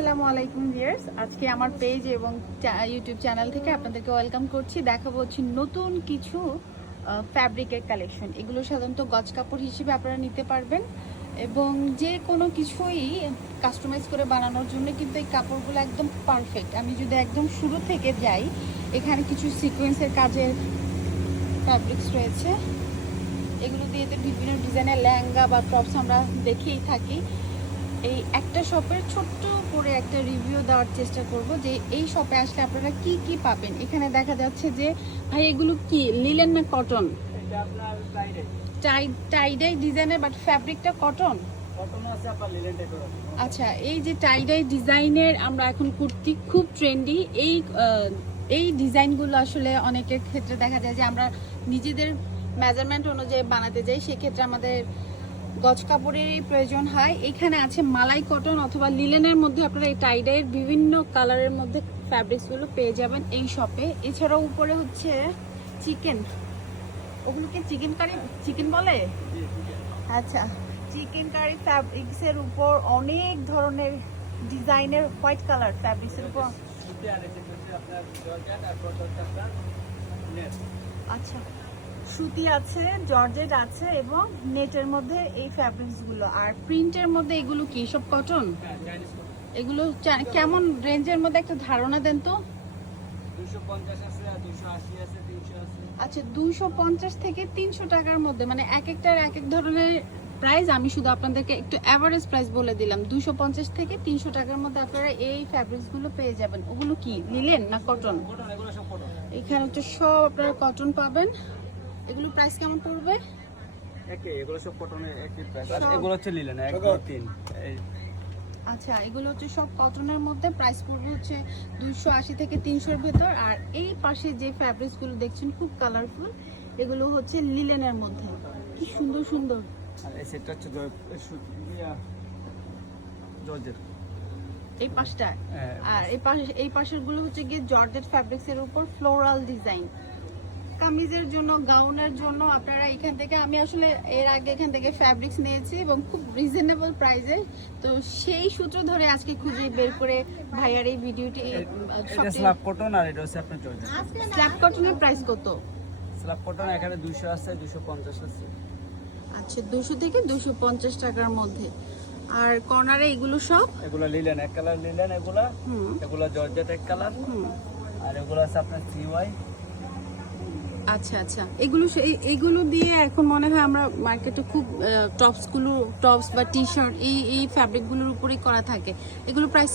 আসসালামু আলাইকুম ভিউয়ার্স, আজকে আমার পেজ এবং ইউটিউব চ্যানেল থেকে আপনাদেরকে ওয়েলকাম করছি। দেখাবো হচ্ছে নতুন কিছু ফ্যাব্রিকের কালেকশন। এগুলো সাধারণত গজ কাপড় হিসেবে আপনারা নিতে পারবেন এবং যে কোনো কিছুই কাস্টমাইজ করে বানানোর জন্য কিন্তু এই কাপড়গুলো একদম পারফেক্ট। আমি যদি একদম শুরু থেকে যাই, এখানে কিছু সিকোয়েন্সের কাজের ফ্যাব্রিক্স রয়েছে। এগুলো দিয়ে তো বিভিন্ন ডিজাইনের লেহেঙ্গা বা টপস আমরা দেখেই থাকি। এই একটা শপের ছোট্ট করে একটা রিভিউ দেওয়ার চেষ্টা করব যে এই শপে আসলে আপনারা কি কি পাবেন। এখানে দেখা যাচ্ছে যে ভাই এগুলো কি লিলেন না কটন? এটা আপনার টাইডাই ডিজাইনের, বাট ফ্যাব্রিকটা কটন। কটন আছে আপনার লিলেন টাইপের। আচ্ছা, এই যে টাইডাই ডিজাইনের আমরা এখন কুর্তি খুব ট্রেন্ডি। এই ডিজাইনগুলো আসলে অনেকের ক্ষেত্রে দেখা যায় যে আমরা নিজেদের মেজারমেন্ট অনুযায়ী বানাতে যাই, সেক্ষেত্রে আমাদের গজ কাপড়েরই প্রয়োজন হয়। এখানে আছে মালাই কটন অথবা লিলেনের মধ্যে আপনারা এই টাইডাইয়ের বিভিন্ন কালারের মধ্যে ফ্যাব্রিক্সগুলো পেয়ে যাবেন এই শপে। এছাড়াও উপরে হচ্ছে চিকেন, ওগুলোকে চিকেন কারি চিকেন বলে। আচ্ছা, চিকেন কারি ফ্যাব্রিক্সের উপর অনেক ধরনের ডিজাইনের হোয়াইট কালার ফ্যাব্রিক্সের উপর। আচ্ছা, সুতি আছে, জর্জেট আছে এবং নেটের মধ্যে এই ফ্যাব্রিক্সগুলো। আর প্রিন্টের মধ্যে এগুলো কি সব কটন? এগুলো কেমন রেঞ্জের মধ্যে একটা ধারণা দেন তো। 250 আছে, 280 আছে, 300 আছে। আচ্ছা, 250 থেকে 300 টাকার মধ্যে, মানে এক একটার এক এক ধরনের প্রাইস। আমি শুধু আপনাদেরকে একটু অ্যাভারেজ প্রাইস বলে দিলাম। 250 থেকে 300 টাকার মধ্যে আপনারা এই ফ্যাব্রিক্সগুলো পেয়ে যাবেন। ওগুলো কি লিলেন না কটন? কটন, এগুলো সব কটন। এখানে হচ্ছে সব আপনারা কটন পাবেন। এগুলো প্রাইস কেমন পড়বে? এগুলো সব কটনের একই প্রাইস। আর এগুলো হচ্ছে লিলেন 1 2 3 এই। আচ্ছা, এগুলো হচ্ছে সব কটনের মধ্যে, প্রাইস পড়বে হচ্ছে 280 থেকে 300 এর ভেতর। আর এই পাশে যে ফ্যাব্রিক্সগুলো দেখছেন খুব কালারফুল, এগুলো হচ্ছে লিলেনের মধ্যে। কি সুন্দর সুন্দর। আর এই সেটটা হচ্ছে জর্জেট এই পাশটা আর এই পাশের গুলো হচ্ছে গিয়ে জর্জেট ফ্যাব্রিক্সের উপর ফ্লোরাল ডিজাইন। কামিজের জন্য, গাউনের জন্য আপনারা এখান থেকে, আমি আসলে এর আগে এখান থেকে ফ্যাব্রিক্স নিয়েছি এবং খুব রিজনেবল প্রাইসে, তো সেই সূত্র ধরে আজকে খুঁজে বের করে ভাইয়ার এই ভিডিওটি। এটা স্ল্যাব কটন আর এটা হচ্ছে আপনার জর্জেট। স্ল্যাব কটনের প্রাইস কত? স্ল্যাব কটন এখানে 200 আছে, 250 আছে। আচ্ছা, 200 থেকে 250 টাকার মধ্যে। আর কর্নারে এগুলো সব এগুলো লিলেন এক কালার, লিলেন এগুলা। এগুলো জর্জেট এক কালার। আর এগুলো আছে আপনার সিওয়াই। আচ্ছা আচ্ছা, এগুলো দিয়ে এখন মনে হয় আমরা মার্কেটে খুব টপস বা টি শার্ট এই ফ্যাব্রিকগুলোর উপরেই করা থাকে। এগুলো প্রাইস